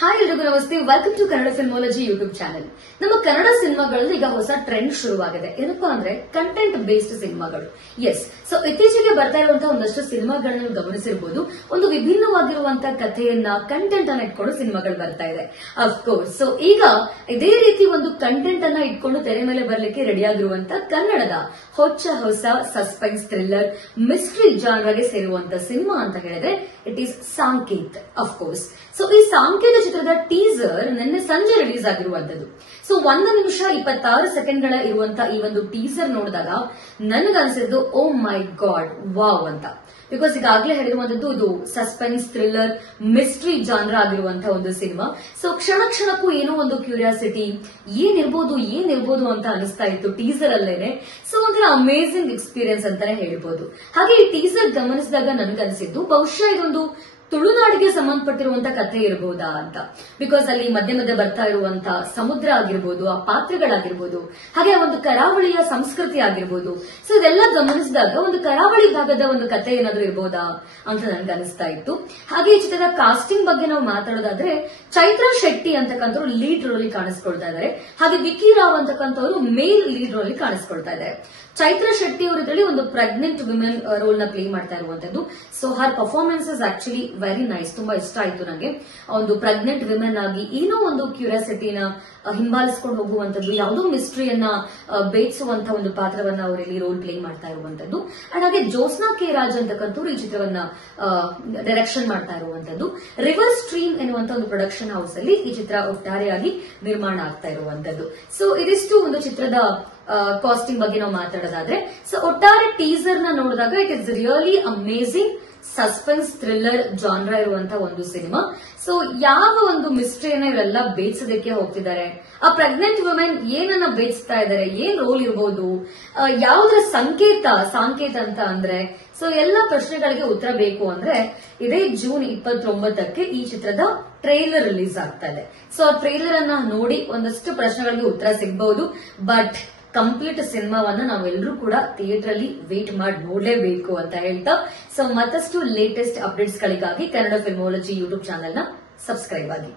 Hi ಎಲ್ರಿಗೂ ನಮಸ್ತೆ. Welcome to Kannada filmology YouTube channel. ನಮ್ಮ ಕನ್ನಡ ಸಿನಿಮಾಗಳಲ್ಲಿ ಈಗ ಹೊಸ ಟ್ರೆಂಡ್ ಶುರುವಾಗಿದೆ. ಏನಪ್ಪಾ ಅಂದ್ರೆ ಕಂಟೆಂಟ್ ಬೇಸ್ಡ್ ಸಿನಿಮಾಗಳು. ಎಸ್, ಸೊ ಇತ್ತೀಚೆಗೆ ಬರ್ತಾ ಇರುವಂತಹ ಒಂದಷ್ಟು ಸಿನಿಮಾಗಳನ್ನ ಗಮನಿಸಿರಬಹುದು. ಒಂದು ವಿಭಿನ್ನವಾಗಿರುವಂತಹ ಕಥೆಯನ್ನ, ಕಂಟೆಂಟ್ ಅನ್ನ ಇಟ್ಕೊಂಡು ಸಿನಿಮಾಗಳು ಬರ್ತಾ ಇದೆ. ಅಫ್ಕೋರ್ಸ್, ಸೊ ಈಗ ಇದೇ ರೀತಿ ಒಂದು ಕಂಟೆಂಟ್ ಅನ್ನ ಇಟ್ಕೊಂಡು ತೆರೆ ಮೇಲೆ ಬರಲಿಕ್ಕೆ ರೆಡಿಯಾಗಿರುವಂತಹ ಕನ್ನಡದ ಹೊಸ ಸಸ್ಪೆನ್ಸ್ ಥ್ರಿಲ್ಲರ್ ಮಿಸ್ಟ್ರಿ ಜಾನ್ರಾಗೆ ಸೇರುವಂತಹ ಸಿನಿಮಾ ಅಂತ ಹೇಳಿದ್ರೆ ಇಟ್ ಈಸ್ ಸಾಂಕೇತ್. ಅಫ್ಕೋರ್ಸ್, ಸೊ ಈ ಸಾಂಕೇತ ಚಿತ್ರದ ಟೀಸರ್ ನಿನ್ನೆ ಸಂಜೆ ರಿಲೀಸ್ ಆಗಿರುವಂತದ್ದು. ಸೊ 1 ನಿಮಿಷ 26 ಸೆಕೆಂಡ್ಗಳ ಇರುವಂತಹ ಈ ಒಂದು ಟೀಸರ್ ನೋಡಿದಾಗ ನನಗನ್ಸಿದ್ದು ಓ ಮೈ ಗಾಡ್, ವಾವ್ ಅಂತ. ಬಿಕಾಸ್ ಈಗಾಗಲೇ ಹೇಳಿರುವಂತದ್ದು ಇದು ಸಸ್ಪೆನ್ಸ್ ಥ್ರಿಲ್ಲರ್ ಮಿಸ್ಟ್ರಿ ಜಾನ್ರ ಆಗಿರುವಂತಹ ಒಂದು ಸಿನಿಮಾ. ಸೊ ಕ್ಷಣಕ್ಕೂ ಏನೋ ಒಂದು ಕ್ಯೂರಿಯಾಸಿಟಿ, ಏನಿರ್ಬೋದು ಅಂತ ಅನಿಸ್ತಾ ಇತ್ತು ಟೀಸರ್ ಅಲ್ಲೇನೆ. ಸೊ ಒಂಥರ ಅಮೇಸಿಂಗ್ ಎಕ್ಸ್ಪೀರಿಯನ್ಸ್ ಅಂತಾನೆ ಹೇಳ್ಬೋದು. ಹಾಗೆ ಈ ಟೀಸರ್ ಗಮನಿಸಿದಾಗ ನನಗನ್ಸಿದ್ದು ಬಹುಶಃ ಇದೊಂದು ತುಳುನಾಡಿಗೆ ಸಂಬಂಧಪಟ್ಟಿರುವಂತಹ ಕಥೆ ಇರಬಹುದಾ ಅಂತ. ಬಿಕಾಸ್ ಅಲ್ಲಿ ಮಧ್ಯೆ ಬರ್ತಾ ಇರುವಂತಹ ಸಮುದ್ರ ಆಗಿರ್ಬೋದು, ಆ ಪಾತ್ರಗಳಾಗಿರ್ಬೋದು, ಹಾಗೆ ಆ ಒಂದು ಕರಾವಳಿಯ ಸಂಸ್ಕೃತಿ ಆಗಿರ್ಬೋದು. ಸೊ ಇದೆಲ್ಲ ಗಮನಿಸಿದಾಗ ಒಂದು ಕರಾವಳಿ ಭಾಗದ ಒಂದು ಕಥೆ ಏನಾದ್ರೂ ಇರಬಹುದಾ ಅಂತ ನನ್ಗೆ ಅನಿಸ್ತಾ ಇತ್ತು. ಹಾಗೆ ಈ ಚಿತ್ರದ ಕಾಸ್ಟಿಂಗ್ ಬಗ್ಗೆ ನಾವು ಮಾತಾಡೋದಾದ್ರೆ ಚೈತ್ರಾ ಶೆಟ್ಟಿ ಅಂತಕ್ಕಂಥವ್ರು ಲೀಡ್ ರೋಲ್ ಅಲ್ಲಿ ಕಾಣಿಸ್ಕೊಳ್ತಾ ಇದ್ದಾರೆ. ಹಾಗೆ ವಿಕಿ ರಾವ್ ಅಂತಕ್ಕಂಥವ್ರು ಮೇಲ್ ಲೀಡ್ ರೋಲ್ ಅಲ್ಲಿ ಕಾಣಿಸ್ಕೊಳ್ತಾ ಇದ್ದಾರೆ. ಚೈತ್ರಾ ಶೆಟ್ಟಿ ಅವರು ಇದರಲ್ಲಿ ಒಂದು ಪ್ರೆಗ್ನೆಂಟ್ ವಿಮೆನ್ ರೋಲ್ ನ ಪ್ಲೇ ಮಾಡ್ತಾ ಇರುವಂತದ್ದು. So Har performance is actually very nice. ತುಂಬಾ ಇಷ್ಟ ಆಯ್ತು ನನಗೆ. ಒಂದು ಪ್ರೆಗ್ನೆಂಟ್ ವಿಮೆನ್ ಆಗಿ ಏನೋ ಒಂದು ಕ್ಯೂರಿಯಾಸಿಟಿನ ಹಿಂಬಾಲಿಸಿಕೊಂಡು ಹೋಗುವಂತದ್ದು, ಯಾವುದೋ ಮಿಸ್ಟ್ರಿಯನ್ನ ಬೇಯಿಸುವಂತಹ ಒಂದು ಪಾತ್ರವನ್ನ ಅವರಲ್ಲಿ ರೋಲ್ ಪ್ಲೇ ಮಾಡ್ತಾ ಇರುವಂತದ್ದು. ಅಂಡ್ ಹಾಗೆ ಜ್ಯೋತ್ಸ್ನಾ ಕೆ ರಾಜ್ ಅಂತಕ್ಕಂಥವ್ರು ಈ ಚಿತ್ರವನ್ನ ಡೈರೆಕ್ಷನ್ ಮಾಡ್ತಾ ಇರುವಂತದ್ದು. ರಿವರ್ ಸ್ಟ್ರೀಮ್ ಎನ್ನುವಂತ ಒಂದು ಪ್ರೊಡಕ್ಷನ್ ಹೌಸ್ ಅಲ್ಲಿ ಈ ಚಿತ್ರ ಒಟ್ಟಾರೆಯಾಗಿ ನಿರ್ಮಾಣ ಆಗ್ತಾ ಇರುವಂತದ್ದು. ಸೊ ಇದಿಷ್ಟು ಒಂದು ಚಿತ್ರದ ಕಾಸ್ಟಿಂಗ್ ಬಗ್ಗೆ ನಾವು ಮಾತಾಡೋದಾದ್ರೆ, ಸೊ ಒಟ್ಟಾರೆ ಟೀಸರ್ ನ ನೋಡಿದಾಗ it is really amazing suspense thriller genre ಇರುವಂತಹ ಒಂದು ಸಿನಿಮಾ. ಸೊ ಯಾವ ಒಂದು ಮಿಸ್ಟ್ರಿಯನ್ನ ಇವರೆಲ್ಲ ಬೇಯಿಸೋದಕ್ಕೆ ಹೋಗ್ತಿದ್ದಾರೆ, ಆ ಪ್ರೆಗ್ನೆಂಟ್ ವುಮೆನ್ ಏನನ್ನ ಬೇಯಿಸ್ತಾ ಇದ್ದಾರೆ, ಏನ್ ರೋಲ್ ಇರಬಹುದು, ಯಾವುದರ ಸಾಂಕೇತ ಅಂತ ಅಂದ್ರೆ, ಸೊ ಎಲ್ಲ ಪ್ರಶ್ನೆಗಳಿಗೆ ಉತ್ತರ ಬೇಕು ಅಂದ್ರೆ ಇದೇ ಜೂನ್ 29ಕ್ಕೆ ಈ ಚಿತ್ರದ ಟ್ರೈಲರ್ ರಿಲೀಸ್ ಆಗ್ತಾ ಇದೆ. ಸೊ ಆ ಟ್ರೈಲರ್ ಅನ್ನ ನೋಡಿ ಒಂದಷ್ಟು ಪ್ರಶ್ನೆಗಳಿಗೆ ಉತ್ತರ ಸಿಗಬಹುದು. ಬಟ್ ಕಂಪ್ಲೀಟ್ ಸಿನಿಮಾವನ್ನ ನಾವೆಲ್ಲರೂ ಕೂಡ ಥಿಯೇಟರ್ ಅಲ್ಲಿ ವೇಟ್ ಮಾಡಿ ನೋಡಲೇಬೇಕು ಅಂತ ಹೇಳ್ತಾ, ಸೊ ಮತ್ತಷ್ಟು ಲೇಟೆಸ್ಟ್ ಅಪ್ಡೇಟ್ಸ್ ಗಳಿಗಾಗಿ ಕನ್ನಡ ಫಿಲ್ಮಾಲಜಿ ಯೂಟ್ಯೂಬ್ ಚಾನೆಲ್ ನ ಸಬ್ಸ್ಕ್ರೈಬ್ ಆಗಿ.